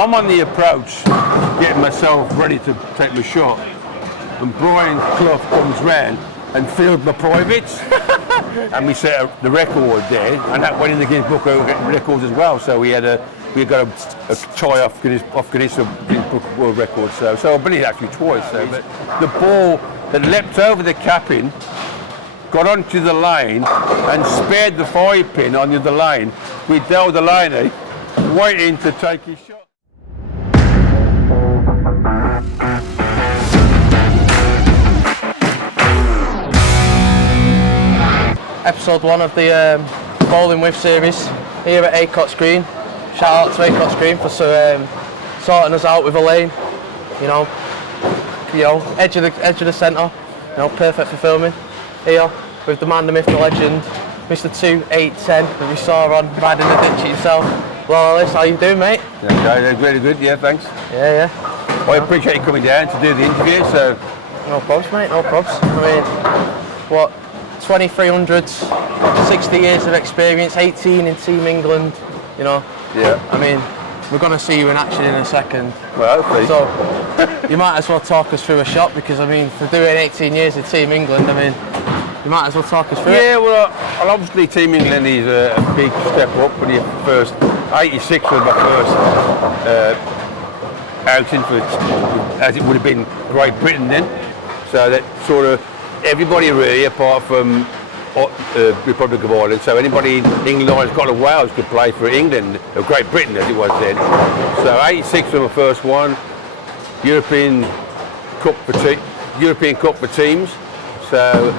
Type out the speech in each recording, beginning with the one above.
I'm on the approach, getting myself ready to take my shot, and Brian Clough comes round and filled my privates, and we set the record there, and that went in the Guinness Book of Records as well. So we got a tie off Guinness Book of World Records. So I've been here actually twice. So, but the ball that leapt over the capping, got onto the lane, and spared the 5-pin on the other lane. We dealt the liner, waiting to take his shot. Episode 1 of the Bowling With series here at Acots Green. Shout out to Acots Green for sorting us out with a lane. You know, edge of the centre. You know, perfect for filming. Here with the man, the myth, the legend, Mr. 2810 that we saw on riding the ditch himself. Well, Ellis, how you doing, mate? Yeah, really good. Yeah, thanks. Yeah. I appreciate you coming down to do the interview. So no probs, mate. No probs. I mean, what? 2300s, 60 years of experience, 18 in Team England, you know. Yeah. I mean, we're going to see you in action in a second. Well, hopefully. So, you might as well talk us through a shot, because, I mean, for doing 18 years in Team England, I mean, you might as well talk us through it. Yeah, well, obviously Team England is a big step up when you first, 86 was my first outing for, as it would have been Great Britain then. So that sort of, everybody really, apart from Republic of Ireland, so anybody in England or Scotland or Wales could play for England, or Great Britain as it was then. So 86 was my first one, European Cup for teams. So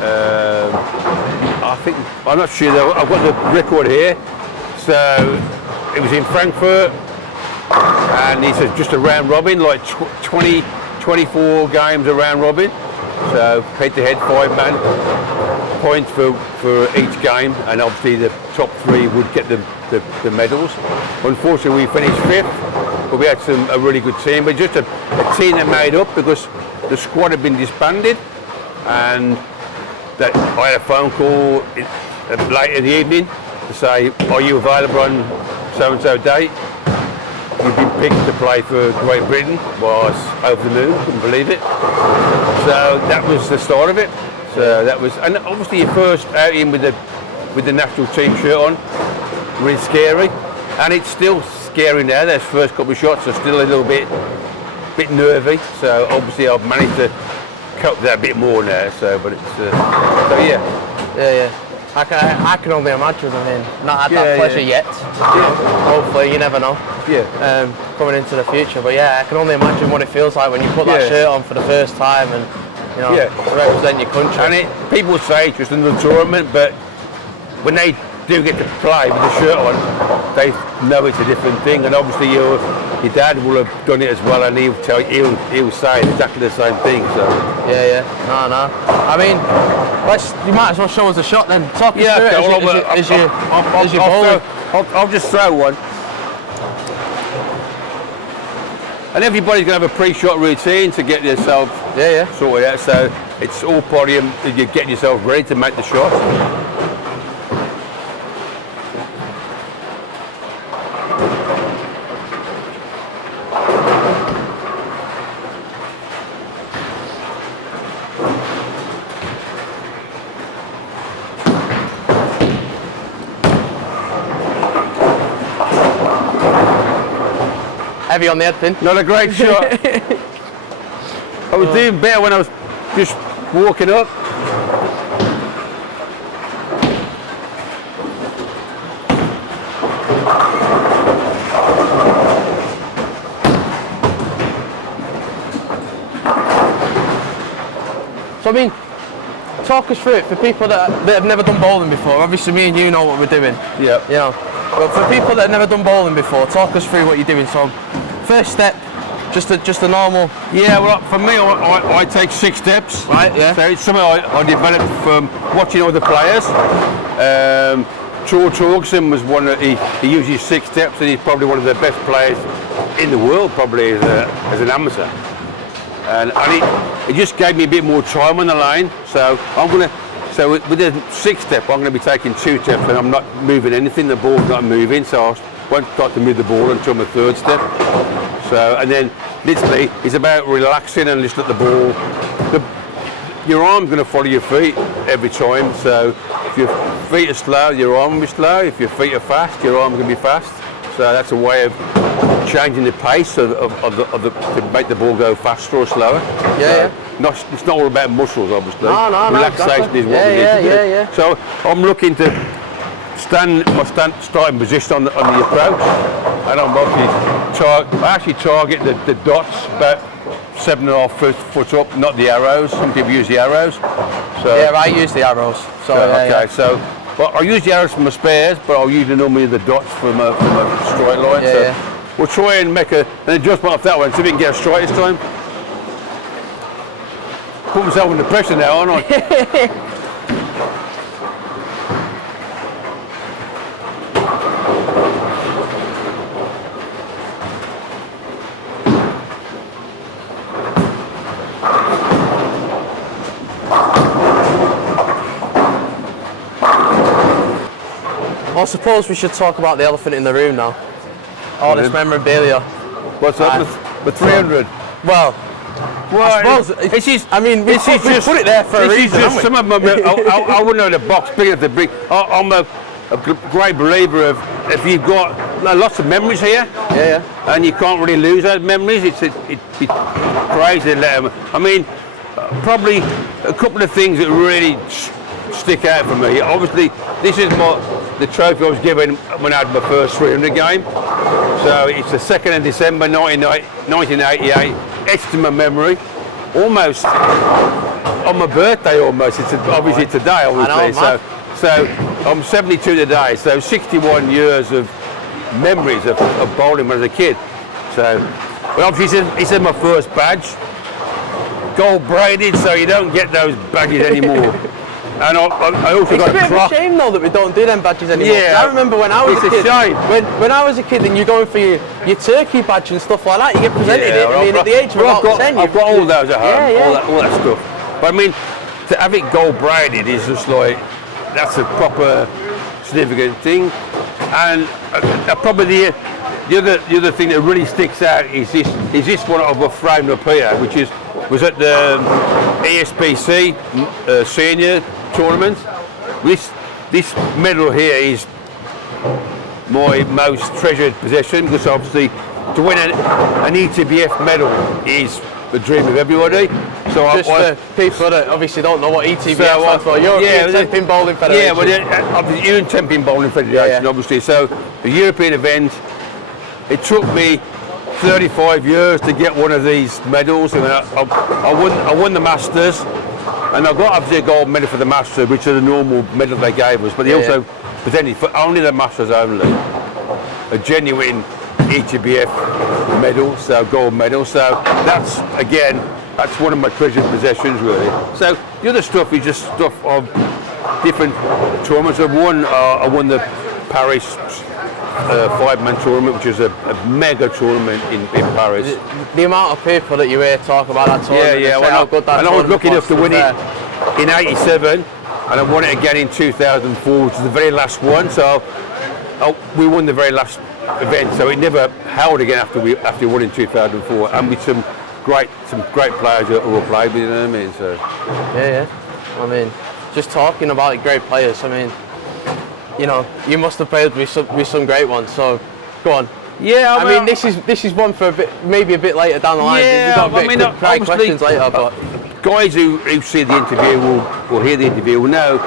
I think, I'm not sure though, I've got the record here. So it was in Frankfurt, and it's just a round robin, like 24 games a round robin. So head-to-head 5-man points for each game, and obviously the top 3 would get the medals. Unfortunately, we finished 5th, but we had a really good team. But just a team that made up, because the squad had been disbanded, and that I had a phone call late in the evening to say, "Are you available on so-and-so date? You've been picked to play for Great Britain." Well, I was over the moon, couldn't believe it. So that was the start of it. So that was, and obviously your first outing with the national team shirt on, really scary, and it's still scary now. Those first couple of shots are still a little bit nervy. So obviously I've managed to cope with that a bit more now. So, but it's so yeah. Yeah. I can only imagine. I mean, not had that pleasure yet. Yeah. Hopefully, you never know. Yeah. Coming into the future, but yeah, I can only imagine what it feels like when you put that shirt on for the first time and represent your country. And people say it's just another tournament, but when they do get to play with the shirt on, they know it's a different thing. And obviously, your dad will have done it as well, and he'll say exactly the same thing. So yeah. No. I mean, you might as well show us a shot then. Talk us through it as your bowler. I'll just throw one. And everybody's going to have a pre-shot routine to get themselves sorted out. So it's all part of you getting yourself ready to make the shot. Heavy on the head pin. Not a great shot. I was doing better when I was just walking up. So I mean, talk us through it for people that have never done bowling before. Obviously me and you know what we're doing. Yeah. You know. But for people that have never done bowling before, talk us through what you're doing. So, first step, just a normal. Yeah, well, for me, I take 6 steps. Right. Yeah. So it's something I developed from watching other players. George Torgerson was one that he uses 6 steps, and he's probably one of the best players in the world, probably as an amateur. And it just gave me a bit more time on the lane. So with the 6 step, I'm going to be taking 2 steps, and I'm not moving anything. The ball's not moving, so won't start to move the ball until my third step. So, and then literally it's about relaxing and just let the ball, your arm's going to follow your feet every time. So if your feet are slow, your arm will be slow. If your feet are fast, your arm's going to be fast. So that's a way of changing the pace to make the ball go faster or slower. Yeah, It's not all about muscles, obviously. No, Relaxation exactly. is what we need to do. Yeah. So I'm looking to starting position on the approach, and I'm actually target the dots about 7.5 foot up, not the arrows. Some people use the arrows. So yeah, I use the arrows. So well, I use the arrows for my spares, but I'll use normally the dots from a straight line. We'll try and make an adjustment off that one, so we can get a straight this time. Put myself under pressure now, aren't I? I suppose we should talk about the elephant in the room now. All this memorabilia. What's up with 300? Well, I suppose we put it there for a reason. Just some of them. I wouldn't know the box big enough to bring. I'm a great believer of if you've got lots of memories here, and you can't really lose those memories. It'd be crazy to let them. I mean, probably a couple of things that really stick out for me. Obviously, this is the trophy I was given when I had my first 300 game. So it's the 2nd of December 1988, etched in my memory, almost on my birthday almost. It's obviously today, obviously. I know, so I'm 72 today, so 61 years of memories of bowling when I was a kid. So, but obviously it's in my first badge, gold braided, so you don't get those badges anymore. And I also got a bit of a shame though that we don't do them badges anymore. Yeah, I remember when I was a kid. When I was a kid and you're going for your turkey badge and stuff like that, you get presented it. I mean, at the age of about 10, I've got all those at home, all that stuff. But I mean, to have it gold braided is just like, that's a proper significant thing. And probably the other thing that really sticks out is this one I've framed up here, which was at the ESPC senior tournament. This medal here is my most treasured possession, because obviously to win an ETBF medal is the dream of everybody. So just for people that obviously don't know what ETBF stands for, European 10-pin Bowling Federation. Yeah, well, the European 10-pin Bowling Federation, obviously. So the European event, it took me 35 years to get one of these medals, and I won the Masters, and I got obviously a gold medal for the Masters, which is the normal medal they gave us, but they also presented for only the Masters only a genuine ETBF medal, so gold medal. So that's one of my treasured possessions really. So the other stuff is just stuff of different tournaments. I won the Paris 5-man tournament, which is a mega tournament in Paris. The amount of people that you hear talk about that tournament, how good that and I was lucky enough to win it in '87, and I won it again in 2004, which is the very last one. So we won the very last event, so it never held again after we won in 2004, and with some great players who all played with, you know what I mean? So I mean, just talking about great players, I mean, you know, you must have played with some great ones. So, go on. Yeah, I mean, this is one for maybe a bit later down the line. Yeah, We've got great questions later, but guys who see the interview will hear the interview will know.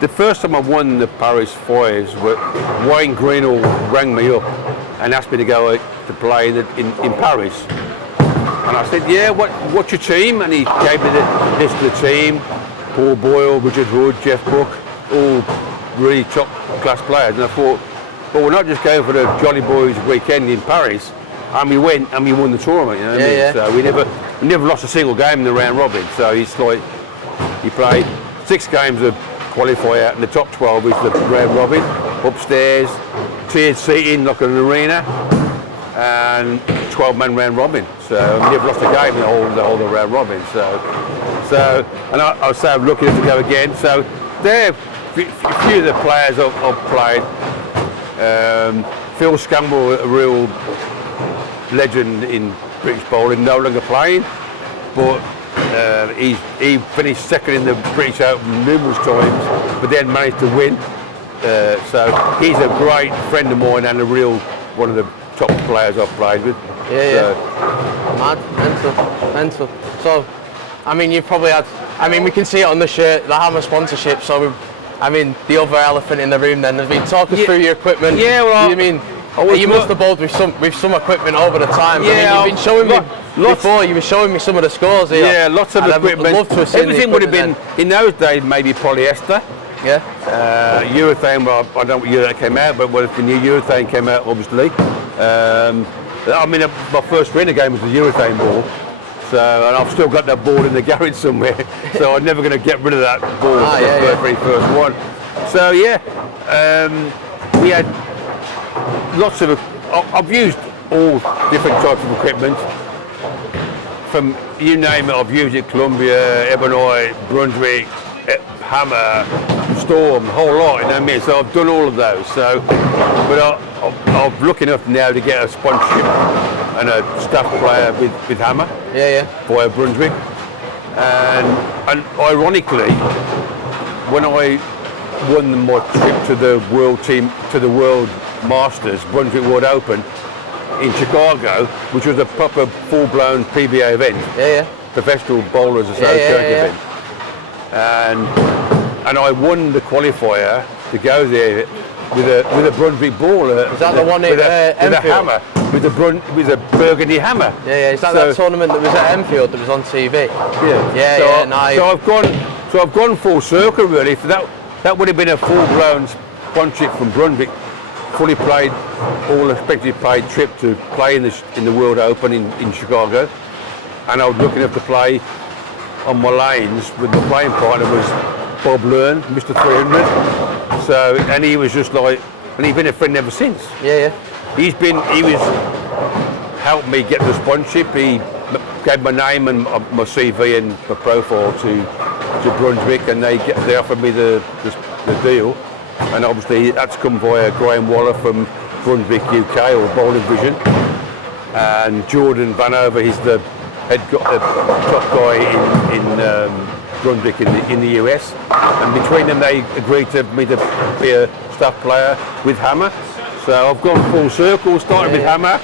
The first time I won the Paris Fives, Wayne Greenall rang me up and asked me to go to play in Paris. And I said, yeah, what's your team? And he gave me the list of the team: Paul Boyle, Richard Hood, Jeff Buck, all really top class players. And I thought, well, we're not just going for the Jolly Boys weekend in Paris. And we went and we won the tournament, you know what I mean? So we never lost a single game in the round robin. So it's like you play 6 games of qualifier and the top 12 is the round robin, upstairs, tiered seating like an arena, and 12-man round robin. So we never lost a game in the whole of the round robin. So and I was so lucky to go again. So there, a few of the players I've played. Phil Scamble, a real legend in British bowling, no longer playing, but he finished second in the British Open numerous times, but then managed to win. So he's a great friend of mine and one of the top players I've played with. Yeah. Mad, mental. So, I mean, you've probably had. I mean, we can see it on the shirt, the Hammer sponsorship. So, the other elephant in the room. Then has been talk us through your equipment. Yeah, well, you must have bowled with some equipment over the time. Yeah, you've been showing me before. You were showing me some of the scores here. Yeah, lots of equipment. I'd love to have seen everything would have been in those days maybe polyester. Yeah. Urethane. Well, I don't know what year that came out, but the new urethane came out, obviously. My first arena game was the urethane ball. So, and I've still got that ball in the garage somewhere. So I'm never going to get rid of that ball. The very first one. So we had lots of. I've used all different types of equipment. From you name it, I've used it. Columbia, Ebonite, Brunswick, Hammer, Storm, a whole lot. You know what I mean? So I've done all of those. So, but I'm lucky enough now to get a sponsorship and a staff player with Hammer. Via Brunswick. And ironically, when I won my trip to the World Masters, Brunswick World Open in Chicago, which was a proper full-blown PBA event, Professional Bowlers Association event, and I won the qualifier to go there with a Brunswick ball. Is that the one with a hammer? With a burgundy hammer. Is that that tournament that was at Enfield that was on TV? So I've gone full circle really. So that would have been a full-blown sponsorship from Brunswick, fully paid, all expected paid trip to play in the World Open in Chicago, and I was lucky enough to play on my lanes with my playing partner was Bob Learn, Mr. 300. So, and he was just like, and he's been a friend ever since. He was helped me get the sponsorship. He gave my name and my CV and my profile to Brunswick, and they offered me the deal. And obviously that's come via Graham Waller from Brunswick UK or Bowling Vision, and Jordan Vanover, he's the top guy in Brunswick in the US, and between them they agreed to me to be a staff player with Hammer. So I've gone full circle, started with Hammer,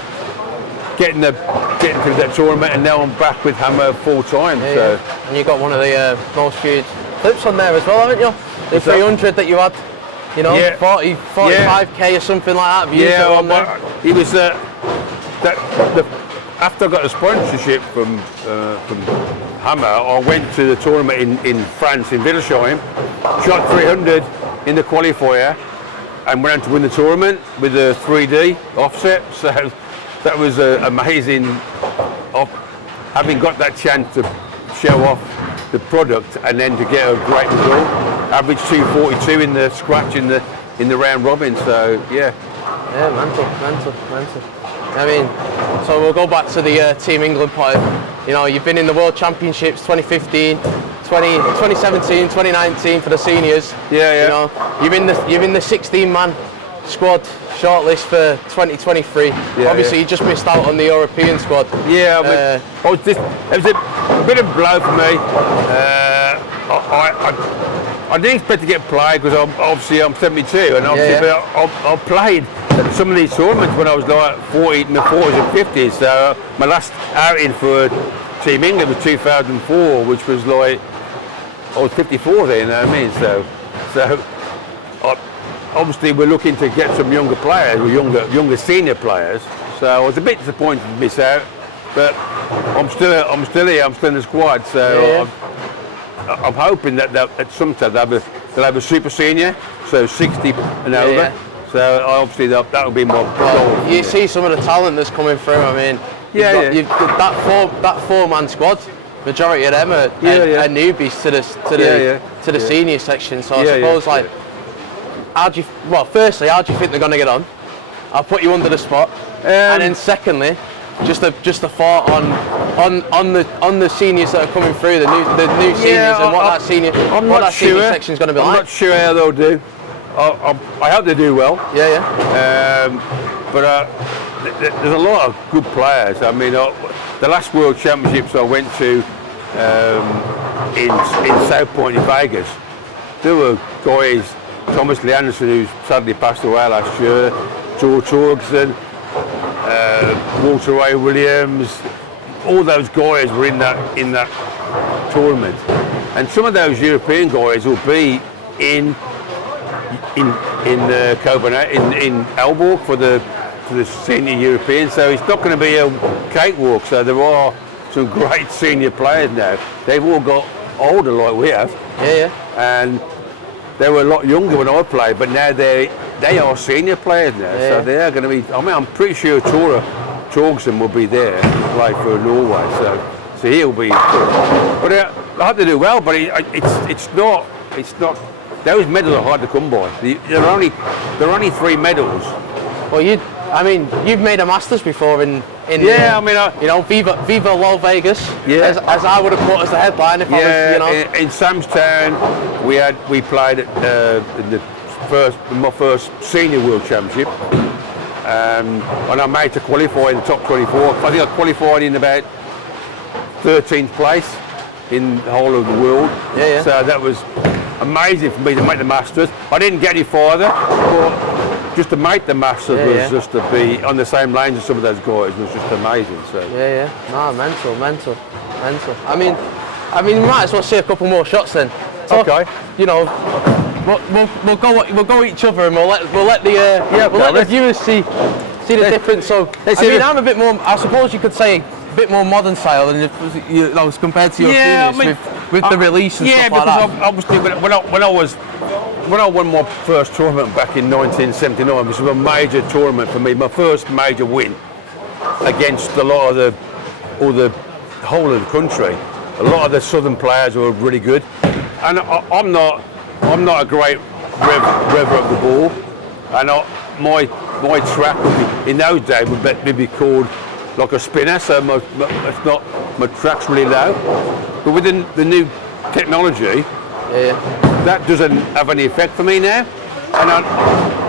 getting through that tournament, and now I'm back with Hammer full time. So. And you got one of the most viewed clips on there as well, haven't you? The 300 that you had. 45k or something like that views on there. It was after I got the sponsorship from Hammer, I went to the tournament in France, in Wittelsheim, shot 300 in the qualifier, and went on to win the tournament with a 3D offset. So that was amazing. Having got that chance to show off the product and then to get a great result. Average 242 in the scratch in the round robin. So mental. I mean, so we'll go back to the Team England part. You've been in the World Championships 2015, 2017, 2019 for the seniors. You're in the 16-man squad shortlist for 2023. Obviously, you just missed out on the European squad. It was a bit of a blow for me. I didn't expect to get played because I'm 72, and obviously I played at some of these tournaments when I was like 40, in the 40s and 50s. So my last outing for Team England was 2004, which was like I was 54 then. You know what I mean? So obviously we're looking to get some younger players, or younger senior players. So I was a bit disappointed to miss out, but I'm still here. I'm still in the squad. So. I'm hoping that at some time they'll have a super senior, so 60 and over. So obviously that will be my goal. You see some of the talent that's coming through. I mean, that four-man squad. Majority of them are newbies to the senior section. So I suppose firstly, how do you think they're going to get on? I'll put you under the spot, and then secondly, just a thought on the seniors that are coming through, the new seniors, and what that senior section is going to be like. I'm not sure how they'll do. I hope they do well. Yeah, yeah. But there's a lot of good players. I mean, the last World Championships I went to in South Point in Vegas, there were guys, Thomas Lee Anderson, who's sadly passed away last year, George Jorgensen, Walter Ray Williams, all those guys were in that tournament. And some of those European guys will be in Copenhagen, in Aalborg for the senior European. So it's not going to be a cakewalk. So there are some great senior players now. They've all got older like we have. Yeah, yeah. And they were a lot younger when I played, but now they are senior players now. Yeah. So they are going to be. I mean, I'm pretty sure Tore Jorgensen will be there to play for Norway. So he'll be. But I hope they do well. But it's not. Those medals are hard to come by. There are only 3 medals. Well, you've made a Masters before in yeah, I mean, you know, Viva Las Vegas, yeah, as I would have put as the headline if I was, you know. In Samstown, we played in my first senior World Championship, and I made to qualify in the top 24. I think I qualified in about 13th place in the whole of the world. Yeah, yeah. So that was amazing for me to make the Masters. I didn't get any farther, but just to make the Masters was just to be on the same lane as some of those guys was just amazing. So yeah, yeah. No, mental. I mean, we might as well see a couple more shots then. Okay. You know, we'll go each other and we'll let the viewers see the difference. So I'm a bit more. I suppose you could say a bit more modern style than you know, as compared to your seniors with the release and stuff like that. Yeah, because obviously when I won my first tournament back in 1979, which was a major tournament for me, my first major win against a lot of the whole of the country. A lot of the southern players were really good, and I'm not a great rever of the ball, and my track would be, in those days would be called like a spinner, so my track's really low. But with the new technology, that doesn't have any effect for me now, and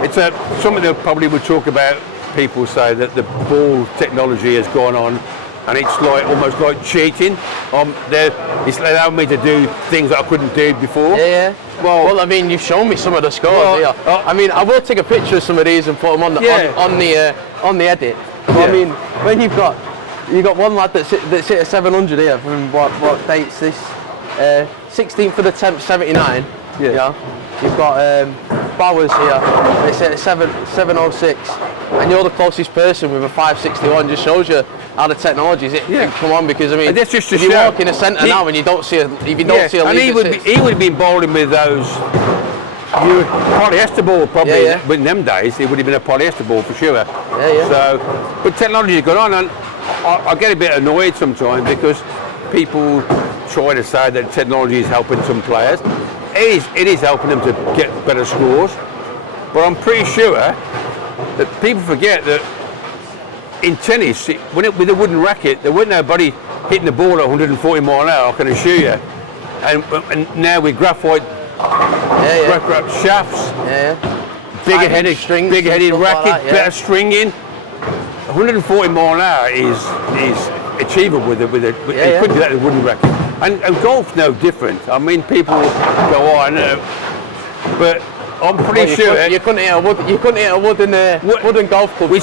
it's something that probably would talk about. People say that the ball technology has gone on, and it's like almost like cheating. It's allowed me to do things that I couldn't do before. Yeah. Well, I mean, you've shown me some of the scores here. I mean, I will take a picture of some of these and put them on the edit. But I mean, when you've got one lad that's hit a 700 here from what dates this? 16th of the 10th, 79. Yeah. You've got Bowers here. It's at 706, and you're the closest person with a 561. Just shows you how the technology is. Come on, because I mean, that's just if you walk in a centre now and you don't see a lead, and he would have been bowling with those. Polyester ball probably. But in them days, it would have been a polyester ball for sure. So, but technology has gone on, and I get a bit annoyed sometimes because people try to say that technology is helping some players. It is helping them to get better scores, but I'm pretty sure that people forget that in tennis, with a wooden racket, there wasn't nobody hitting the ball at 140 mile an hour, I can assure you. And now with graphite shafts, bigger headed racket, better stringing, 140 mile an hour is achievable with it. You couldn't do that with a wooden racket. And golf's no different. I mean, people go on, but I'm pretty sure you couldn't hit a wooden golf club. We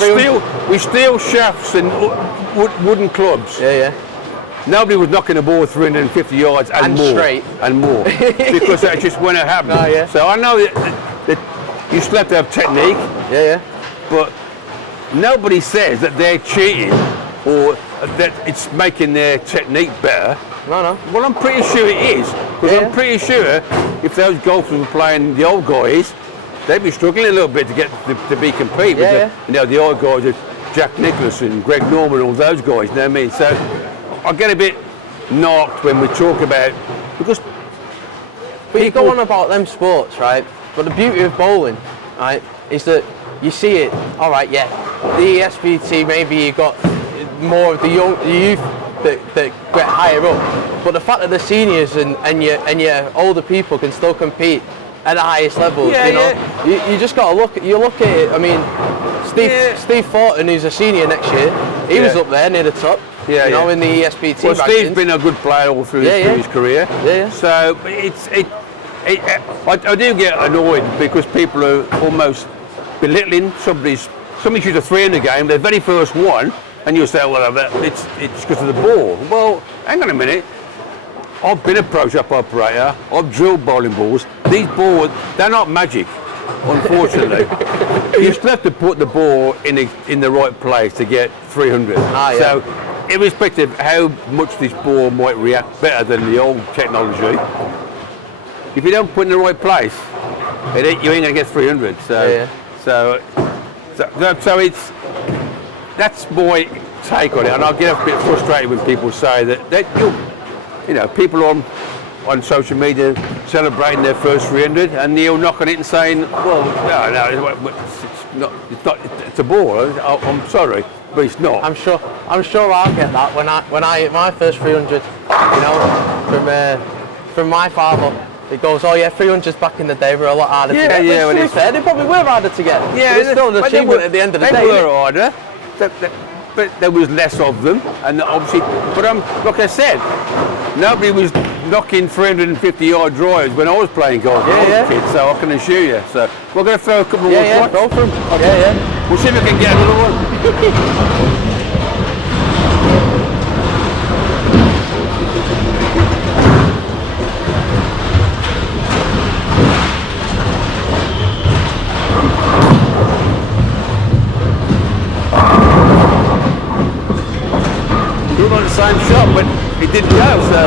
steal shafts and wooden clubs. Nobody was knocking the ball 350 yards and more, straight and more, because that just wouldn't happen. So I know that you still have to have technique. But nobody says that they're cheating or that it's making their technique better. No. Well, I'm pretty sure it is, because I'm pretty sure if those golfers were playing the old guys, they'd be struggling a little bit to get to be compete with the old guys, Jack Nicklaus and Greg Norman, all those guys. You know what I mean? So I get a bit knocked when we talk about because. But you go on about them sports, right? But the beauty of bowling, right, is that you see it. All right, the ESPT, maybe you got more of the youth that get higher up, but the fact that the seniors and your older people can still compete at the highest levels. Yeah, you know, you just got to look at it. I mean, Steve Thornton, who's a senior next year, he was up there near the top. Yeah, you know, in the ESPT. Well, Steve's been a good player all through his career. Yeah. So I do get annoyed because people are almost belittling somebody shoots a 3 in the game, their very first one, and you'll say, well, it's because of the ball. Well, hang on a minute. I've been a pro shop operator. I've drilled bowling balls. These balls, they're not magic, unfortunately. You still have to put the ball in the right place to get 300. So, irrespective of how much this ball might react better than the old technology, if you don't put it in the right place, you ain't going to get 300. So it's that's my take on it, and I get a bit frustrated when people say that you know, people on social media celebrating their first 300, and you'll knock on it and saying, well, no, it's a ball. I'm sorry, but it's not. I'm sure I'll get that when I hit my first 300. You know, from my father. It goes, oh yeah, 300s back in the day were a lot harder to get. Yeah, to be fair, they probably were harder to get. Yeah, it's still an achievement at the end of the day. They were harder, but there was less of them, and obviously, but like I said, nobody was knocking 350-yard drives when I was playing golf when I was a kid, so I can assure you. So we're going to throw a couple more shots. Throw them. Okay. We'll see if we can get another one. On the same shot, but it didn't go, so.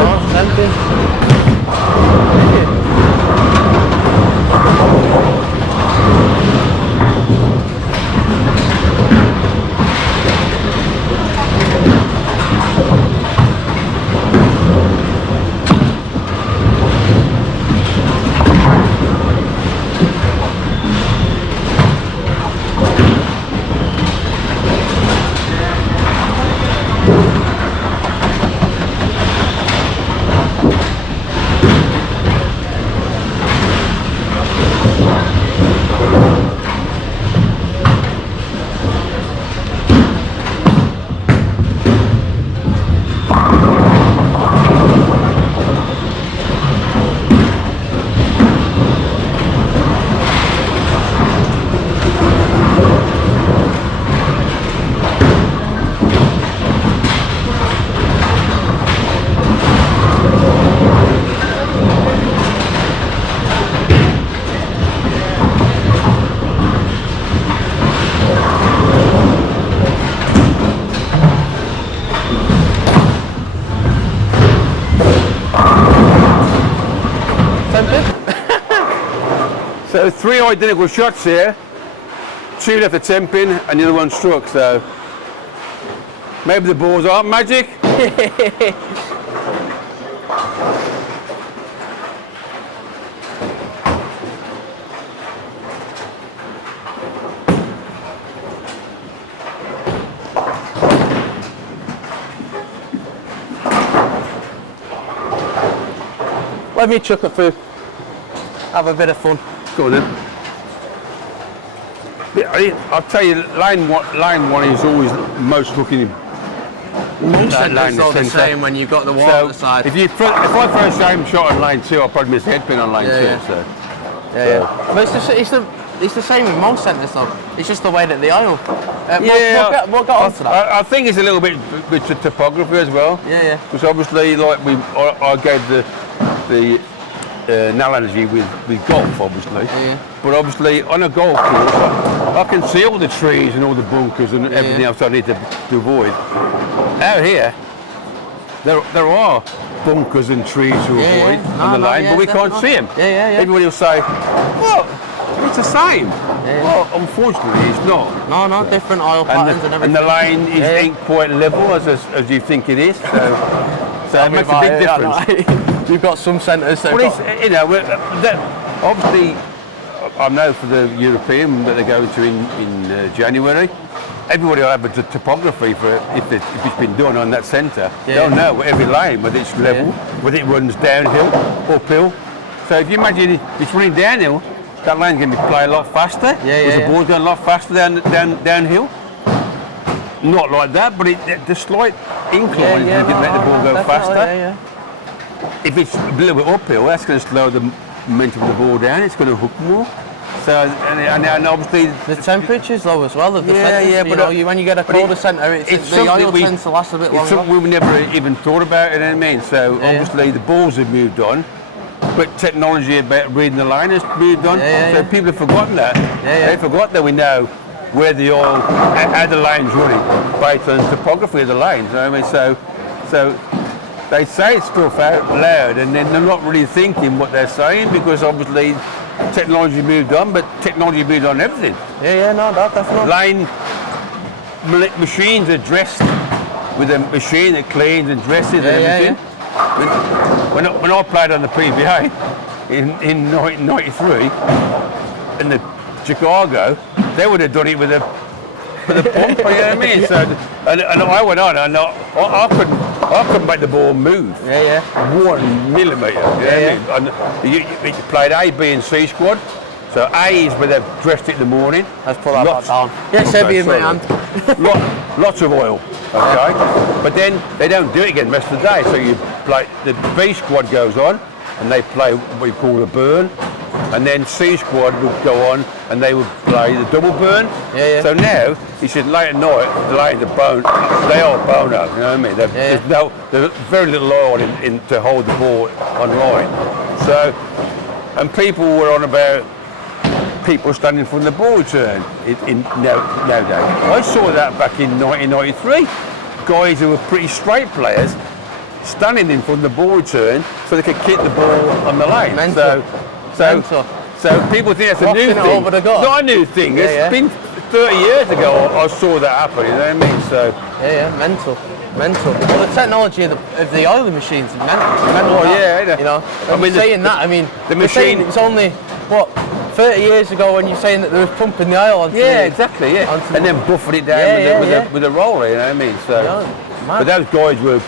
So 3 identical shots here, 2 left a 10 pin and the other one struck, so maybe the balls aren't magic. Let me chuck it through. Have a bit of fun. Go on then. I'll tell you, line one is always most looking. Most centres are the same when you've got the wall on the side. If I throw the same shot on line 2, I'll probably miss the head pin on line 2. So. But it's the same with most centres though. It's just the way that they oil. We'll get on to that. I think it's a little bit with the topography as well. Yeah. Because obviously, like I gave the analogy with golf, obviously. But obviously, on a golf course, I can see all the trees and all the bunkers and everything else I need to avoid. Out here, there are bunkers and trees to avoid on the line, but we can't see them. Everybody will say, well, it's the same. Well, unfortunately, it's not. No, different oil patterns and everything. And the line ain't quite level as you think it is. So it makes a big difference. You've got some centres that obviously, I know for the European that they're going to in January, everybody will have a topography for if it's been done on that centre. They'll know every lane, whether it's level, whether it runs downhill, uphill. So if you imagine it's running downhill, that lane's going to be played a lot faster. Yeah. The ball's going a lot faster downhill. Not like that, but the slight incline is going to make the ball go faster. Yeah. If it's a little bit uphill, that's going to slow the momentum of the ball down. It's going to hook more. So and obviously the temperature's low as well. Of the centre, but when you get a colder centre, the oil tends to last a bit longer. It's something we've never even thought about. You know what I mean? So obviously the balls have moved on, but technology about reading the line has moved on. So people have forgotten that. They forgot that we know where the oil, how the line's running based on the topography of the lanes. You know what I mean? So they say stuff out loud, and then they're not really thinking what they're saying because obviously technology moved on, but technology moved on everything. No, definitely. Line machines are dressed with a machine that cleans and dresses and everything. When I played on the PBA in 1993 in the Chicago, they would have done it with a pump. You know what I mean? So and I went on, and I couldn't make the ball move. 1 millimetre. You know what I mean? And you played A, B, and C squad. So A is where they've dressed it in the morning. Let's pull that back down. Yes, heavy in my hand. Lots of oil. Okay, but then they don't do it again the rest of the day. So you play the B squad goes on, and they play what we call a burn. And then C squad would go on and they would play the double burn. So now, he said late at night, the lanes are bone, they are bono, you know what I mean? There's very little oil in to hold the ball on line. So, and people were on about people standing from the ball turn nowadays. I saw that back in 1993. Guys who were pretty straight players standing in front of the ball turn so they could kick the ball on the lane. So people think it's a new thing. Not a new thing. It's been 30 years ago I saw that happen. You know what I mean? So mental. Well, the technology of the oiling machines is mental. You know, I mean, saying that. I mean, the machine. It's only 30 years ago when you're saying that they were pumping the oil onto exactly. And then buffing it down with a roller. You know what I mean? So, but those guys were.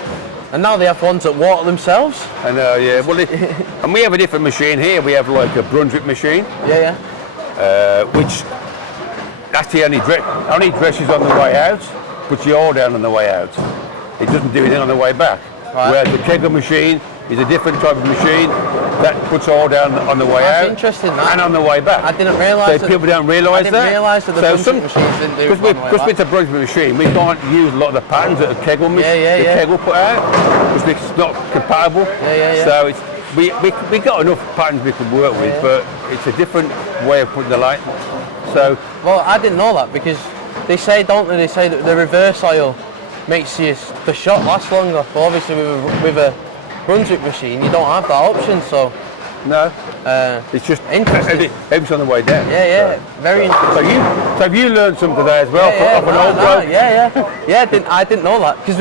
And now they have ones that water themselves. I know, yeah. Well, and we have a different machine here. We have like a Brunswick machine. Which that's the only dresses on the way out, puts the oil down on the way out. It doesn't do anything on the way back. Whereas the kegger machine is a different type of machine that puts oil down on the way out. That's interesting, that. And on the way back. I didn't realise so people don't realise that. I didn't realise that the Brunswick machines didn't do it on the way back. Because it's a Brunswick machine, we can't use a lot of the patterns that a kegger kegger put out because it's not compatible. So we got enough patterns we could work with, but it's a different way of putting the light. So well, I didn't know that because they say, don't they? They say that the reverse oil makes the shot last longer. But obviously with a Brunswick machine, you don't have that option. So no, it's just interesting. Everything's on the way down. Very interesting. So have you learned something today as well? I didn't know that because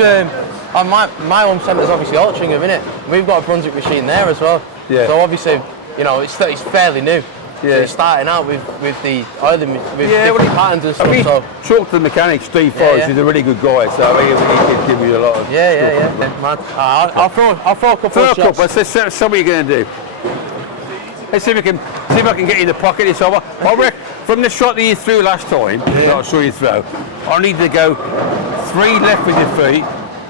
my home centre is obviously Altrincham, isn't it? We've got a Brunswick machine there as well. So obviously, you know, it's fairly new. So it's starting out with the oiling with different patterns and stuff. So talk to the mechanic Steve Forrest. He's a really good guy, so he can give you a lot of stuff. I'll throw a couple of shots. Let's see what you're going to do. Let's see if I can get you in the pocket. It's over. I reckon from the shot that you threw last time, that I saw you throw, I need to go 3 left with your feet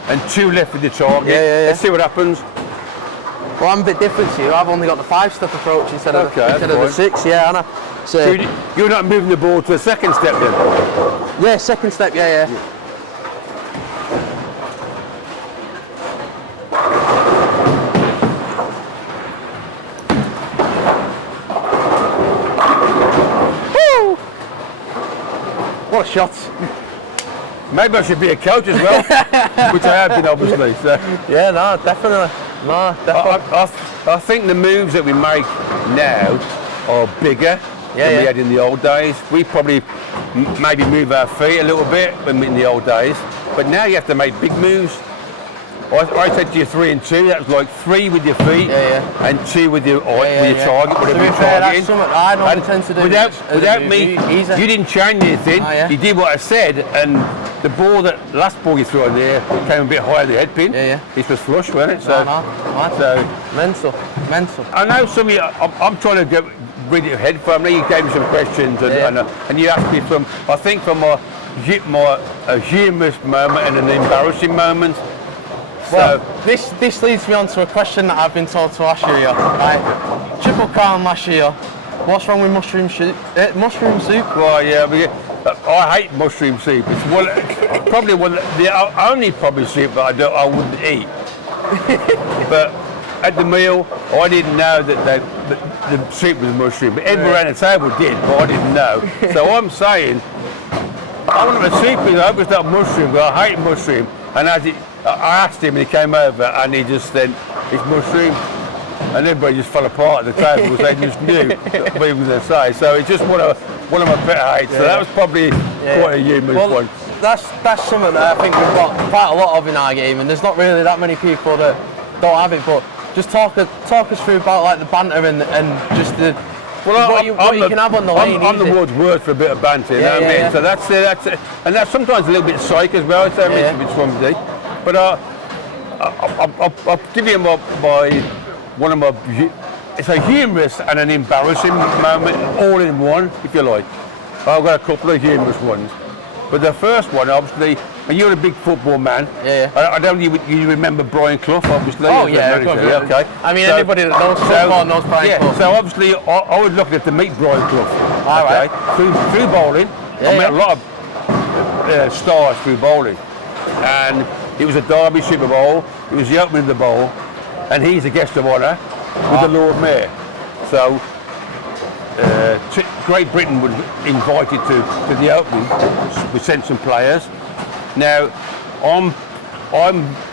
and 2 left with your target. Let's see what happens. Well, I'm a bit different to you. I've only got the 5-step approach instead of the 6. So you're not moving the ball to a second step then? Yeah, second step. Woo! What a shot! Maybe I should be a coach as well, which I have been obviously. So. Yeah, no, definitely. I think the moves that we make now are bigger than we had in the old days. We probably maybe move our feet a little bit in the old days, but now you have to make big moves. I said to you 3 and 2. That was like 3 with your feet and 2 with your target. To be fair, that's something I don't tend to do. Without me, you didn't change anything. You did what I said, and the ball last ball you threw on there came a bit higher than the head pin. It was flush, wasn't it? So, mental. I know some of you. I'm trying to get rid of your head from me. You gave me some questions, and you asked me from a humorous moment and an embarrassing moment. Well, this leads me on to a question that I've been told to ask you here. Right? Triple Crown last year. What's wrong with mushroom soup? Well, I hate mushroom soup. It's probably the only soup that I wouldn't eat. But at the meal, I didn't know that the soup was mushroom. But everyone around the table did, but I didn't know. So I'm saying, I want a soup. I hope it's not mushroom, but I hate mushroom. And I asked him, and he came over, and he just said, "It's mushroom," and everybody just fell apart at the table because they just knew what he was going to say. So it's just one of my better hates. So that was probably quite a humorous one. That's something that I think we've got quite a lot of in our game, and there's not really that many people that don't have it. But just talk us through about like the banter and just the. What you can have on the lane. I'm the world's worst for a bit of banter, you know what I mean? So that's it, and that's sometimes a little bit psych as well. So it's swumsy. But I'll give you one of my. It's a humorous and an embarrassing moment, all in one, if you like. I've got a couple of humorous ones, but the first one, obviously, and you're a big football man. I don't. You remember Brian Clough, obviously. Oh okay. I mean, anybody that knows football knows Brian Clough. So obviously, I was lucky to meet Brian Clough. Right. Through bowling. I met a lot of stars through bowling, and it was a Derby Super Bowl. It was the opening of the bowl, and he's a guest of honour with the Lord Mayor. So Great Britain was invited to the opening. We sent some players. Now I'm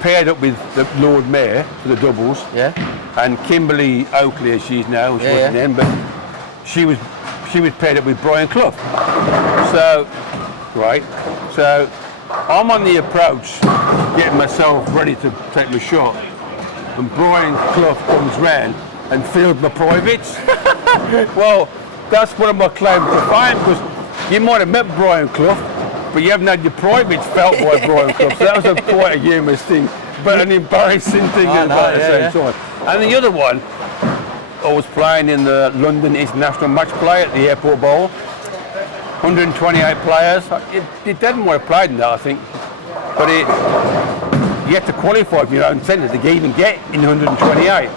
paired up with the Lord Mayor for the doubles. And Kimberly Oakley, as she's now, she wasn't then, but she was paired up with Brian Clough. So I'm on the approach, getting myself ready to take my shot, and Brian Clough comes round and filled my privates. Well, that's one of my claims to fame, because you might have met Brian Clough, but you haven't had your privates felt by Brian Clough. So that was quite a humorous thing, but an embarrassing thing at the same time. And the other one, I was playing in the London International Match Play at the Airport Bowl. 128 players. It didn't want to play in that, I think, but you have to qualify from your own centre to even get in 128.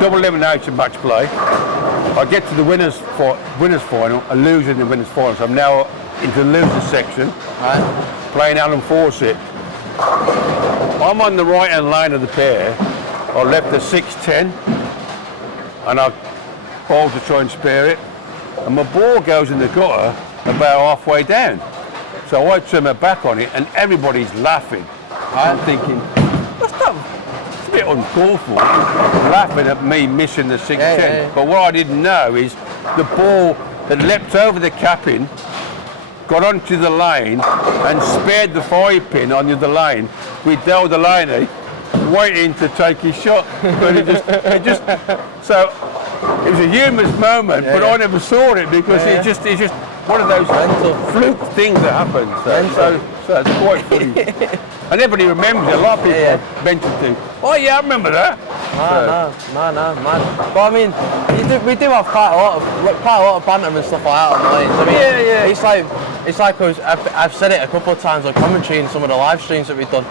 Double elimination match play. I get to the winners final, I lose in the winners final. So I'm now into the losers section, playing Alan Fawcett. I'm on the right hand lane of the pair. I left the 6-10, and I bowled to try and spare it. And my ball goes in the gutter about halfway down. So I turn my back on it, and everybody's laughing. I'm thinking, it's a bit uncalled for, laughing at me missing the 6-10. But what I didn't know is the ball had leapt over the capping, got onto the lane, and spared the 5-pin on the other lane with Del Delaney waiting to take his shot. But so it was a humorous moment, but I never saw it because it's just one of those fluke things that happen. So it's quite funny. And everybody remembers it. A lot of people have mentioned to. Oh yeah, I remember that. No, man. But I mean, we do have quite a lot of banter and stuff like that on the lanes. I mean, It's like I've said it a couple of times on commentary in some of the live streams that we've done.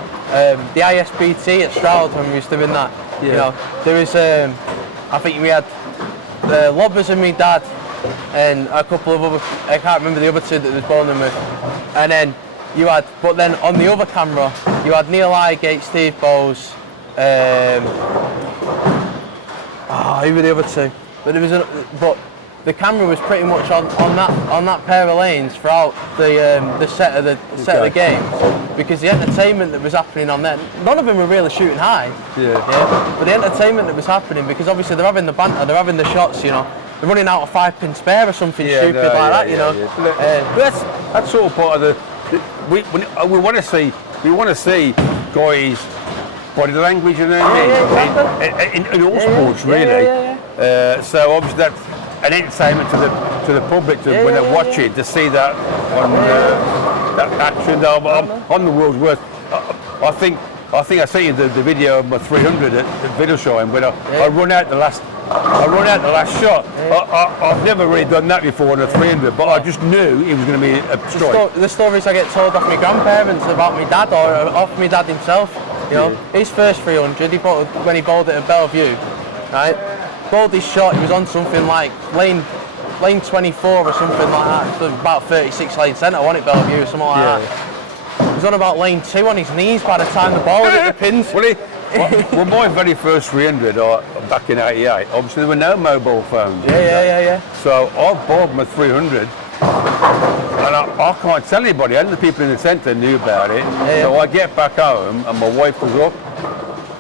The ISBT at Stroud when we used to win that. You know, there was I think we had Lobbers and me dad and a couple of other, I can't remember the other two that was bowling with. And then but then on the other camera, you had Neil Highgate, Steve Bowes, who were the other two? But the camera was pretty much on that pair of lanes throughout the set of the game, because the entertainment that was happening on there, none of them were really shooting high. But the entertainment that was happening, because obviously they're having the banter, they're having the shots, you know. They're running out of 5-pin spare or something stupid like that, you know. But that's sort of part of we want to see guys body language, you know what I mean? In all sports, really. So obviously that's an entertainment to the public when they watch it, to see that on that action. I'm the world's worst. I think I sent you the video of my 300 at Videlsheim when I run out the last shot. I've never really done that before on a 300, but I just knew it was going to be a strike. The stories I get told off my grandparents about my dad or off my dad himself. You know, his first 300, when he bowled it at Bellevue, right? Bowled his shot, he was on something like lane 24 or something like that. So about 36 lane centre, wasn't it, Bellevue, or something like that. He was on about lane 2 on his knees by the time the ball hit the pins. Well, my very first 300 back in '88, obviously there were no mobile phones. Yeah. So I bowled my 300, and I can't tell anybody. Only the people in the centre knew about it. So I get back home, and my wife was up,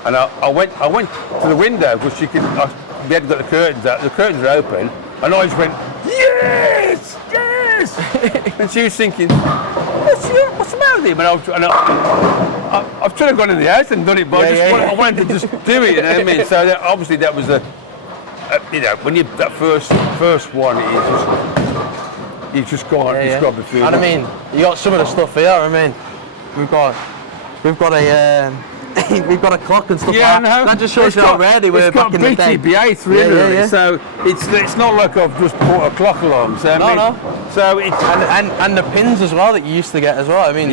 and I went to the window because we had got the curtains out. The curtains were open, and I just went, yes. And she was thinking, what's the matter with him? And I've tried to go in the house and done it, but I wanted to just do it. You know what I mean? So obviously that was when you that first one, you just can't describe the feeling. And I mean, you got some of the stuff here. I mean, we've got a we've got a clock and stuff like that. That just shows you how rare they were back in the day. BTBA 300, so it's not like I've just brought a clock along. So no. So it's and the pins as well that you used to get as well. I mean,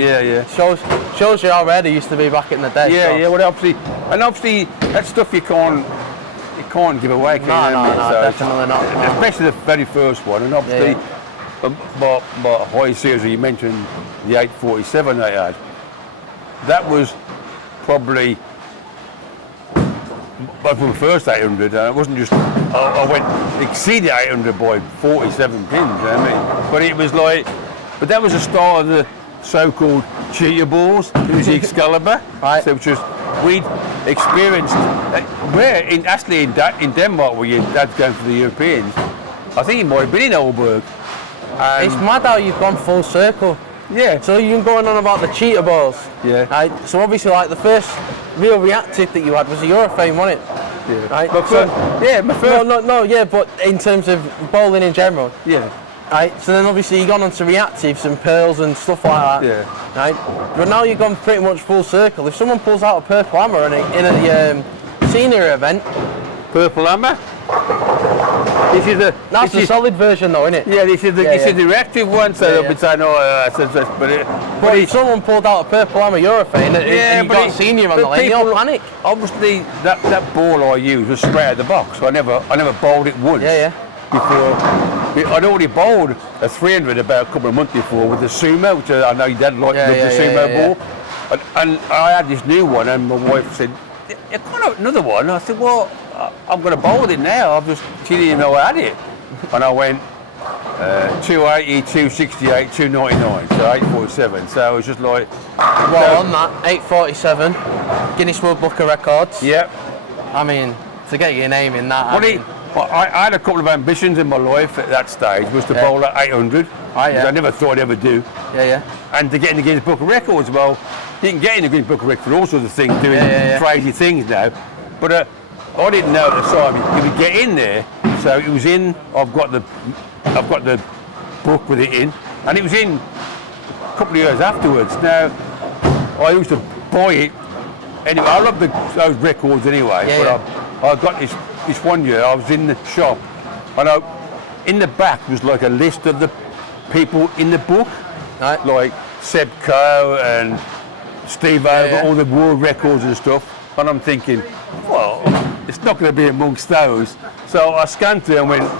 shows you how rare they used to be back in the day. Well, obviously that stuff you can't give away. No, definitely not. Especially the very first one, and obviously, but high series you mentioned the 847 they had. That was probably from the first 800, and it wasn't just I went exceeded 800 by 47 pins. You know what I mean? But it was like, that was the start of the so-called cheater balls. It was the Excalibur, right? So which was we'd experienced. In Denmark, where your dad's going for the Europeans. I think he might have been in Aalborg. It's mad how you've gone full circle. Yeah. So you're going on about the cheater balls. Yeah. Right. So obviously, like the first real reactive that you had was a Eurofame, wasn't it? Yeah. Right. My first. No. Yeah, but in terms of bowling in general. Yeah. Right. So then obviously you've gone on to reactives and pearls and stuff like that. Yeah. Right. But now you've gone pretty much full circle. If someone pulls out a purple hammer in a senior event. Purple hammer. That's the solid version though, isn't it? Yeah, this is the reactive one, so they'll be saying, but if someone pulled out a purple hammer Eurofane and you got senior on the lane, you'll panic. Obviously, that ball I used was straight out of the box, so I never bowled it once. Before, I'd already bowled a 300 about a couple of months before with the Sumo, which I know your dad liked the Sumo ball. And I had this new one, and my wife said, "You got another one?" I said, "Well, I'm going to bowl it now. She didn't even know I had it." And I went 280, 268, 299, so 847. So I was just like, on that 847, Guinness World Book of Records. Yep. I mean, to get your name in that. I had a couple of ambitions in my life at that stage, was to bowl at 800, which I never thought I'd ever do. And to get in the Guinness Book of Records, well, you can get in the Guinness Book of Records for all sorts of things, doing crazy things now. But I didn't know at the time you would get in there. So it was in. I've got the book with it in, and it was in a couple of years afterwards. Now I used to buy it anyway. I love those records anyway. I got this one year. I was in the shop, and in the back was like a list of the people in the book, like Seb Coe and Steve Over, all the world records and stuff. And I'm thinking, well, it's not going to be amongst those. So I scanned through and went,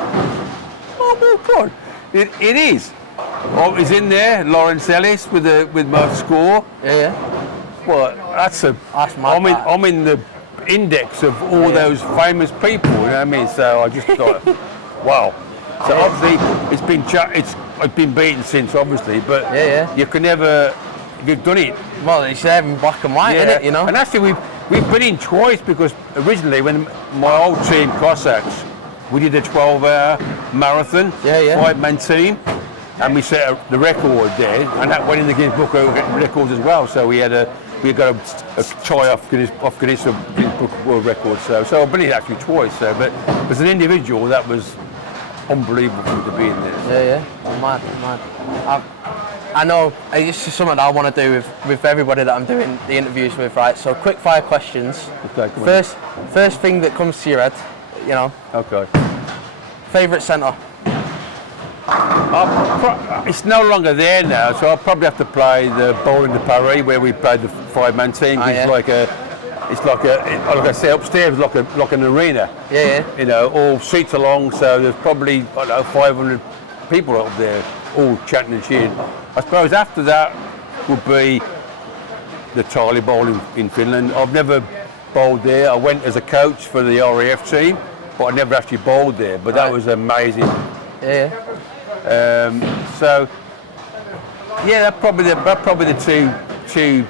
oh my God, it is. Oh, it's in there, Lawrence Ellis with my score. Well, that's mad. I'm in the index of all those famous people. You know what I mean? So I just thought, wow. So obviously it's been beaten since, obviously, but you can never. You've done it. Well, it's there in black and white, isn't it? You know. And actually, we've been in twice because originally, when my old team Cossacks, we did a 12-hour marathon, 5-man team, and we set the record there, and that went in the Guinness Book of Records as well. So we had a we got a tie off Guinness Book World Records. So I've been here actually twice. So, but as an individual, that was unbelievable for me to be in there. Yeah. Oh, mad. I know it's just something that I want to do with everybody that I'm doing the interviews with, right? So quick fire questions. Okay, come on. First thing that comes to your head, you know. Okay. Favourite centre? It's no longer there now, so I'll probably have to play the Bowling de Paris, where we played the 5-man team. It's like I say, upstairs, like an arena. Yeah. You know, all seats along, so there's probably, I don't know, 500 people up there, all chanting and cheering. I suppose after that would be the Tali Bowl in Finland. I've never bowled there. I went as a coach for the RAF team, but I never actually bowled there. But that was amazing. Yeah. So yeah, that's probably the two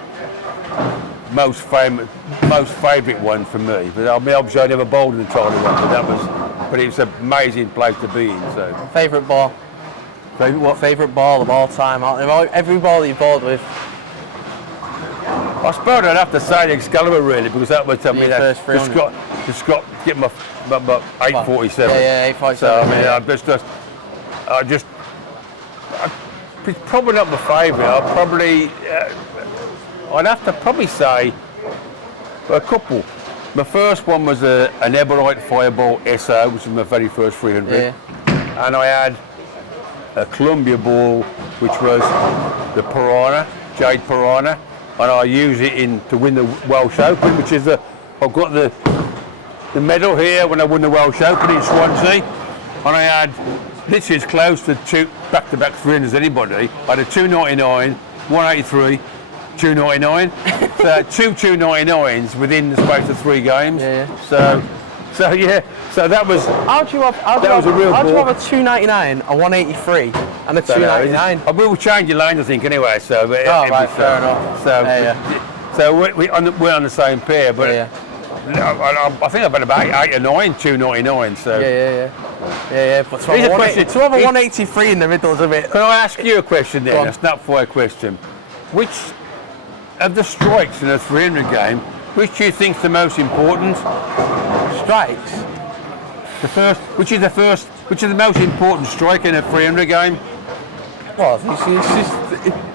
most favourite ones for me. But I mean, obviously I never bowled in the Tali one, but it's an amazing place to be in. So favourite ball? Favourite what? Favourite ball of all time? Every ball that you bowled with. I suppose I'd have to say the Excalibur really, because that was just got get my 847. Yeah, 847. So I mean, it's probably not my favourite. I'd have to probably say a couple. My first one was an Eberite Fireball SO, which was my very first 300, and I had a Columbia ball, which was the Piranha, Jade Piranha, and I use it to win the Welsh Open, which is I've got the medal here when I won the Welsh Open in Swansea, and I had literally as close to two back-to-back 300s as anybody. I had a 299, 183, 299, so two 299s within the space of 3 games. So that was. How do you have a 299, a 183, and a 299? We will change your lines, I think, anyway. So, fair enough. So we're on the same pair, but I think I've had about 8 or 9 299. So But to have a 183 in the middle is a bit. Can I ask you a question then? A snap-fire question. Which of the strikes in a 300 game, which do you think is the most important? Strikes? Which is the most important strike in a 300 game? Well,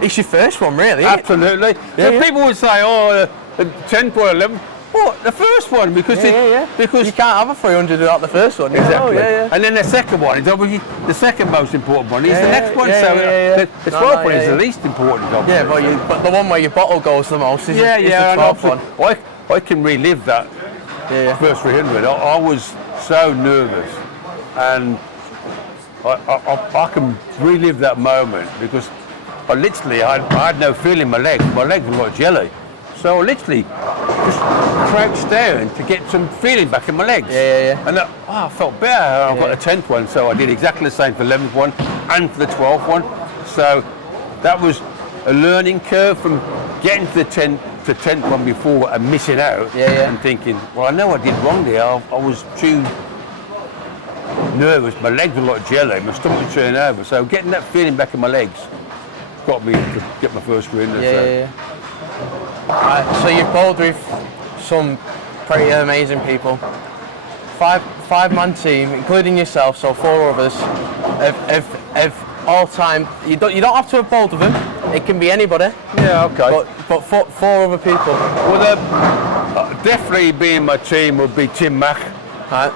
it's your first one, really. Absolutely. Yeah. People would say, 10 point 11. What? The first one, because because you can't have a 300 without the first one. Exactly. And then the second one is obviously the second most important one. Is the next one. The 12th one is the least important. Obviously. Yeah, but the one where your bottle goes the most is the 12th one. I can relive that first 300. I was so nervous, and I can relive that moment because I had no feeling in my legs. My legs were like jelly. So I literally just crouched down to get some feeling back in my legs. And I felt better. I got the 10th one, so I did exactly the same for the 11th one and for the 12th one. So that was a learning curve from getting to the 10th one before and missing out and thinking, well, I know I did wrong there. I was too nervous. My legs were like jelly. My stomach was turning over. So getting that feeling back in my legs got me to get my first win. So you've bowled with some pretty amazing people. Five-man team, including yourself, so 4 others, of all time. You don't have to have bowled with them. It can be anybody. Yeah, okay. But 4 other people. Well, definitely being my team would be Tim Mack. Right.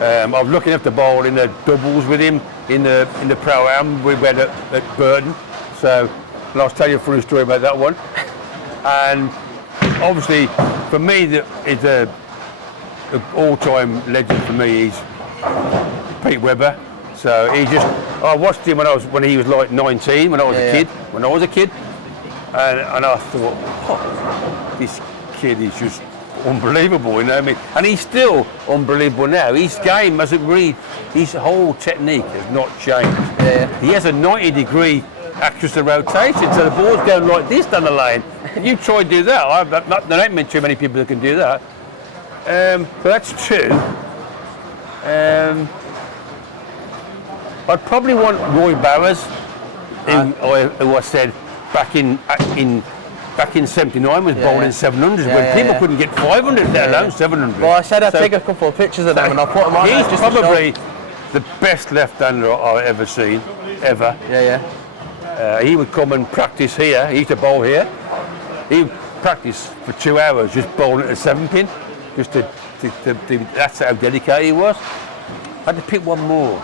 I was lucky enough to bowl in the doubles with him in the Pro-Am we went at Burton. So I'll tell you a funny story about that one. And obviously, for me, it's an all-time legend for me. He's Pete Webber. So I watched him when he was like 19, when I was a kid. And I thought, this kid is just unbelievable, you know what I mean? And he's still unbelievable now. His game hasn't really, his whole technique has not changed. He has a 90-degree axis of rotation, so the ball's going like this down the lane. You try to do that. There ain't been too many people that can do that. So that's 2. I'd probably want Roy Barrows, who I said back in back in '79 was bowling 700s when people couldn't get 500, let alone 700. Well, I said I'd take a couple of pictures of them and I'll put them on. He's just probably the best left-hander I've ever seen, ever. He would come and practice here. He used to bowl here. He would practice for 2 hours just bowling at a 7-pin, just to that's how dedicated he was. I had to pick one more.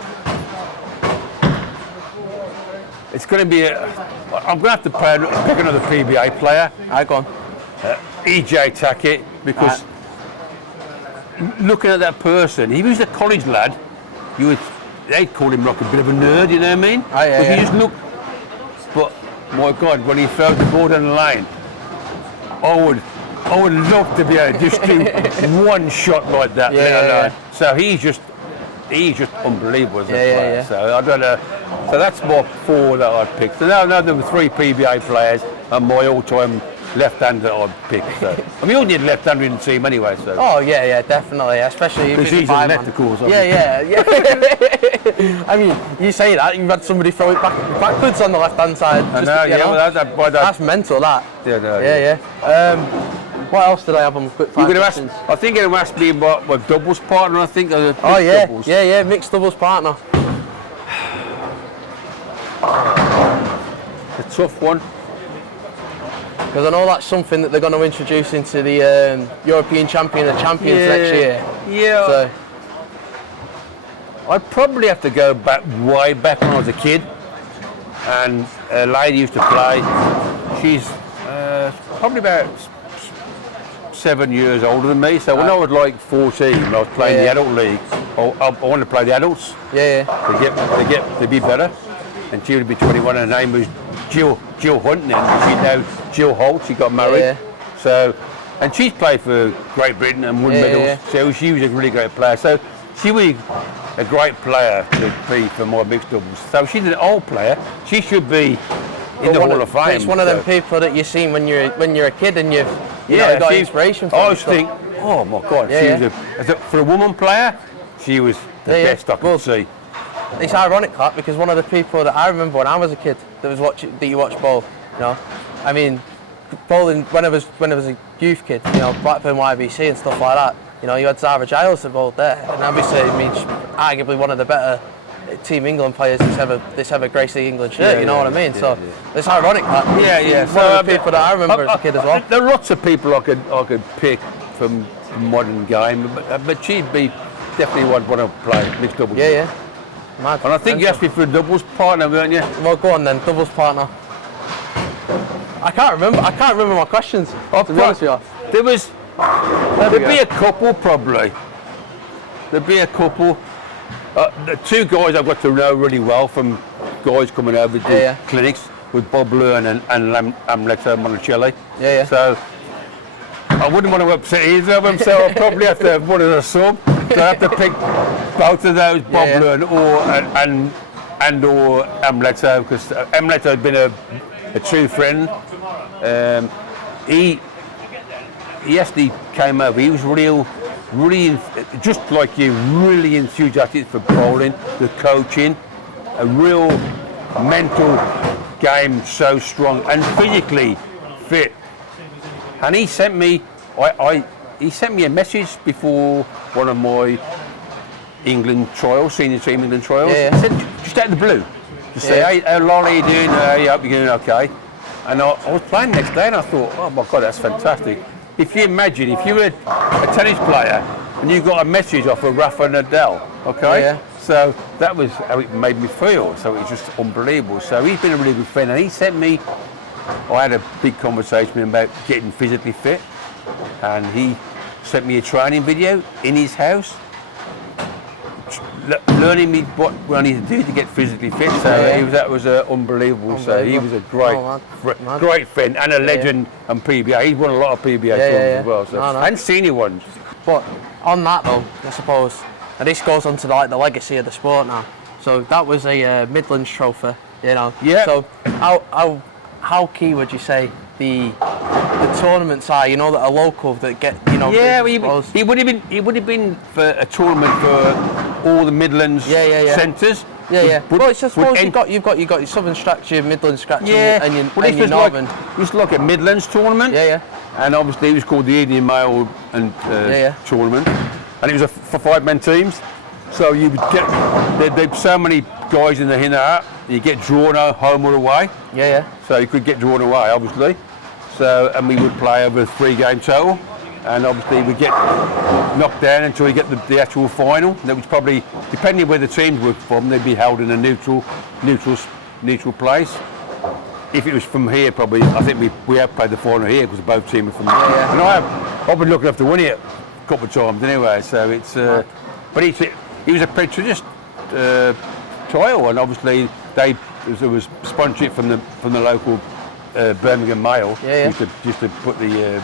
It's going to be I'm going to have to pick another PBA player. Go on. EJ Tackett, because looking at that person, he was a college lad. They'd call him like a bit of a nerd, you know what I mean? He just looked. But my God, when he throws the ball down the lane, I would love to be able to just do one shot like that. So he's just unbelievable as a player. So I don't know. So that's my 4 that I'd pick. So now there were 3 PBA players and my all-time left-hander that I'd pick. So I mean, you all need a left-hander in the team anyway. So. Oh yeah, definitely, especially if he's a left, of course. Yeah. I mean, you say that you've had somebody throw it backwards on the left-hand side. I know, that's mental. That. Yeah. What else did I have on quick fire questions? I think you're going to ask me about my doubles partner. I think. Doubles. Mixed doubles partner. A tough one. Because I know that's something that they're going to introduce into the European Champions next year. Yeah. So. I'd probably have to go way back when I was a kid, and a lady used to play. She's probably about 7 years older than me. So when I was like 14, when I was playing the adult league, I wanted to play the adults. To be better. And she would be 21. Her name was Jill Hunt. Now she's now Jill Holt. She got married. So, and she's played for Great Britain and won medals. So she was a really great player. So she was a great player to be for my mixed doubles. So she's an old player. She should be in the Hall of Fame. It's one of them people that you've seen when you're a kid and you've got inspiration from. I always think, oh my God, for a woman player, she was the best I could see. It's ironic that because one of the people that I remember when I was a kid that you watched bowl, I mean, bowling when I was a youth kid, Blackburn YBC and stuff like that. You had Zara Giles that bowled there, and obviously, I mean, arguably one of the better Team England players that's ever graced the England shirt. You know what I mean? So it's ironic that. One of the people that I remember as a kid as well. There are lots of people I could pick from modern game, but she'd be definitely one to play mixed doubles. Mad. And I think you asked me for a doubles partner, weren't you? Well, go on then, doubles partner. I can't remember my questions. To be honest with you. There'd be a couple probably. There'd be a couple. The 2 guys I've got to know really well from guys coming over to clinics with Bob Learn and Amleto Monticelli. So I wouldn't want to upset either of them, so I'll probably have to have one of the sub. So I have to pick both of those, Bob Learn or Amleto, because Amleto had been a true friend. He actually came over. He was really, just like you, really enthusiastic for bowling, the coaching, a real mental game, so strong and physically fit. And he sent me, he sent me a message before one of my England trials, senior team England trials. He said, just out of the blue, to say, hey, how are you doing? I hope you're doing okay. And I was playing the next day and I thought, oh my God, that's fantastic. If you imagine, if you were a tennis player and you got a message off of Rafa Nadal, okay? So that was how it made me feel. So it was just unbelievable. So he's been a really good friend, and he sent me, I had a big conversation with him about getting physically fit, and he sent me a training video in his house, learning me what I need to do to get physically fit. So that was unbelievable. So he was a great friend and a legend and PBA. He's won a lot of PBA tournaments as well, so. And senior ones. But on that though, I suppose, and this goes on to the legacy of the sport now. So that was a Midlands trophy, Yeah. So how key would you say the tournaments are? That are local that get Yeah, he would have been for a tournament for all the Midlands centres, Yeah, yeah. Would, Well, it's just suppose you've got your Southern scratch, your Midland scratch, yeah, and your Northern. We used to look at Midlands tournament. Yeah, yeah. And obviously it was called the Indian Male and tournament, and it was for 5-man teams. So you would get there'd be so many guys in the you get drawn home or away. Yeah, yeah. So you could get drawn away, obviously. So and we would play over a 3-game total, and obviously we get knocked down until we get the actual final. That was probably, depending on where the teams were from, they'd be held in a neutral place. If it was from here, probably, I think we have played the final here because both teams are from here. Yeah. And I've been lucky enough to win it a couple of times anyway. So it's, but it was a prestigious trial, and obviously there was sponsorship from the local Birmingham Mail. Just to put the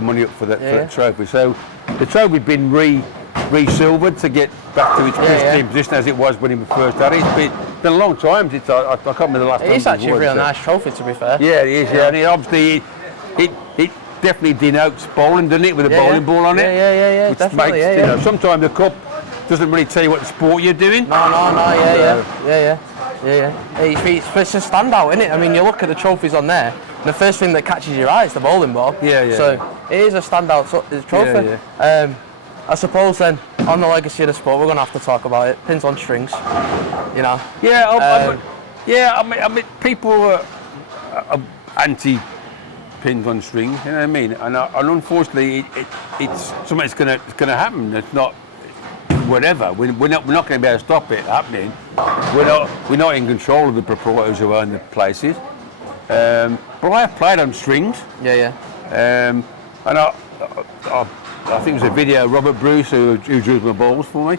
money up for the trophy. So the trophy's been re-silvered to get back to its pristine position as it was when it first had it. It's been a long time. I can't remember the last time. It's actually a real nice trophy, to be fair. Yeah, it is. Yeah, and obviously it definitely denotes bowling, doesn't it, with a bowling ball on it? Yeah, which definitely. Makes, you know, sometimes the cup doesn't really tell you what sport you're doing. No. Yeah. It's a standout, isn't it? I mean, you look at the trophies on there, and the first thing that catches your eye is the bowling ball. Yeah. So it is a standout trophy. Yeah. I suppose then, on the legacy of the sport, we're going to have to talk about it. Pins on strings, you know. Yeah, I mean, people are anti pins on strings. You know what I mean? And unfortunately, it's something that's going to happen. It's not whatever. We're not going to be able to stop it happening. We're not in control of the proprietors who own the places. But I have played on strings. Yeah. And I think it was a video. Robert Bruce, who drew my balls for me.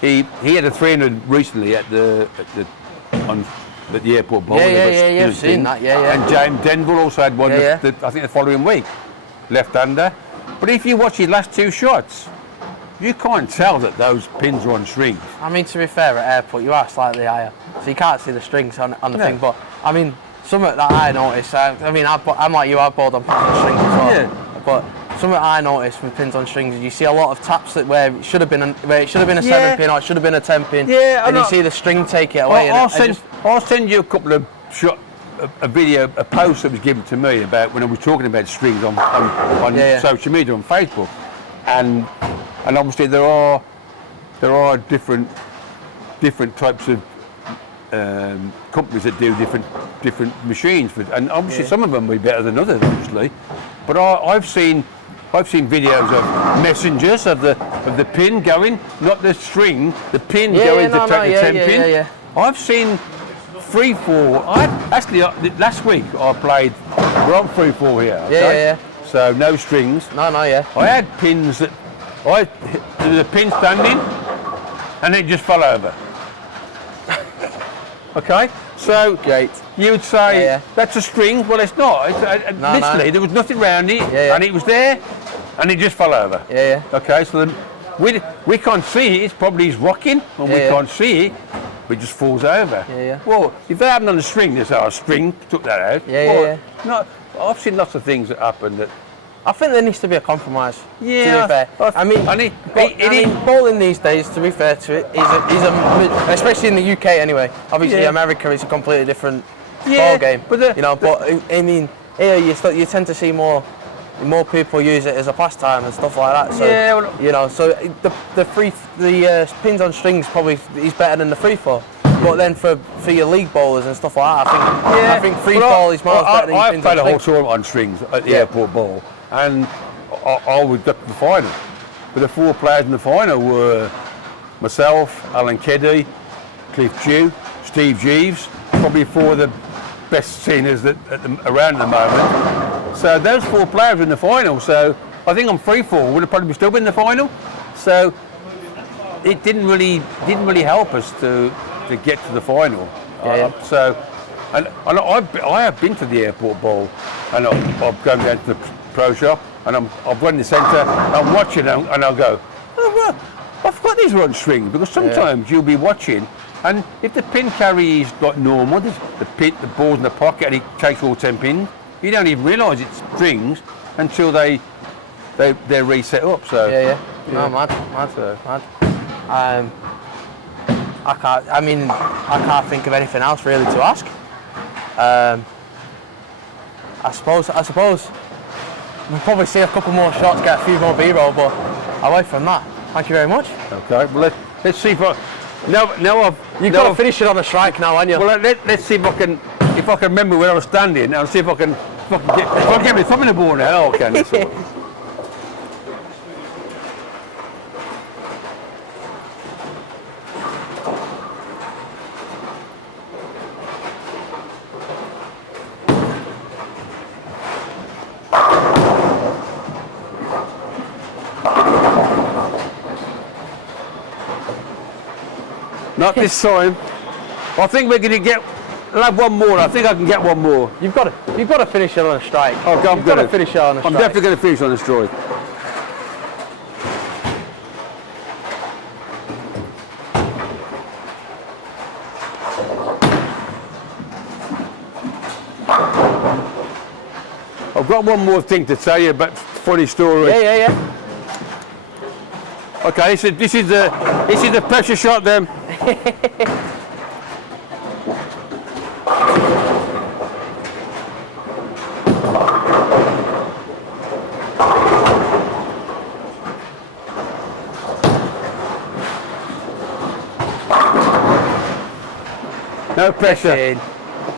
He had a 300 recently at the airport bowl. Yeah. I've seen that. Yeah. And James Denville also had one. I think the following week, left-hander. But if you watch his last 2 shots, you can't tell that those pins are on strings. I mean, to be fair, at airport you are slightly higher, so you can't see the strings on the thing. But I mean, something that I noticed. I'm like you. I've bowled on pins on strings as well. Yeah. But something I noticed with pins on strings is you see a lot of taps where it should have been a 7-pin or it should have been a 10-pin. Yeah, and you see the string take it away. I'll send you a couple of a post that was given to me about when I was talking about strings on social media, on Facebook, and obviously there are different types of companies that do different machines, and obviously some of them will be better than others, obviously. But I've seen videos of messengers of the pin going, not the string, the pin going to take the 10 pin. Yeah. I've seen 3-4. Last week I played. We're on 3-4 here. Okay? Yeah. So no strings. No. Yeah. I had pins that there was a pin standing, and it just fell over. Okay. So you would say that's a string. Well, it's not. Literally, there was nothing around it, and it was there, and it just fell over. Yeah. Okay, so then we can't see it. It's probably rocking, and we can't see it. But it just falls over. Yeah. Well, if they happened on a string, they say, "Oh, a string took that out." Yeah. No, I've seen lots of things that happen that. I think there needs to be a compromise. Yeah. To be fair, bowling these days, to be fair to it, is especially in the UK anyway. Obviously, America is a completely different ball game. But here you tend to see more people use it as a pastime and stuff like that. So so the pins on strings probably is better than the free fall. But then for your league bowlers and stuff like that, I think free fall is more better than I've pins played on a whole strings. tournament on strings at the airport bowl, and I would get to the final. But the 4 players in the final were myself, Alan Keddy, Cliff Dew, Steve Jeeves, probably 4 of the best seniors around at the moment. So those 4 players were in the final. So I think on 3-4 would have probably still been in the final. So it didn't really help us to get to the final. And I have been to the airport bowl, and I've gone down to the pro shop, and I've gone in the centre, I'm watching them, and I'll go, oh, well, I forgot these were on strings, because sometimes you'll be watching, and if the pin carry is like normal, the ball's in the pocket and it takes all 10 pins, you don't even realise it's strings until they're reset up. So No, mad. I can't. I mean, I can't think of anything else really to ask. I suppose we'll probably see a couple more shots, get a few more B-roll, but away from that, thank you very much. Okay. Well, let's see if now I've You've got to finish it on a strike now, haven't you? Well, let's see if I can remember where I was standing and see if I can get my thumb in the ball now. Oh, okay. That's all right. Not this time. I think we're going to I'll have one more. I think I can get one more. You've got to finish it on a strike. Oh, You've got to finish it on a strike. I'm definitely going to finish on a strike. I've got one more thing to tell you about funny story. Yeah. Okay, so this is the pressure shot then. No pressure.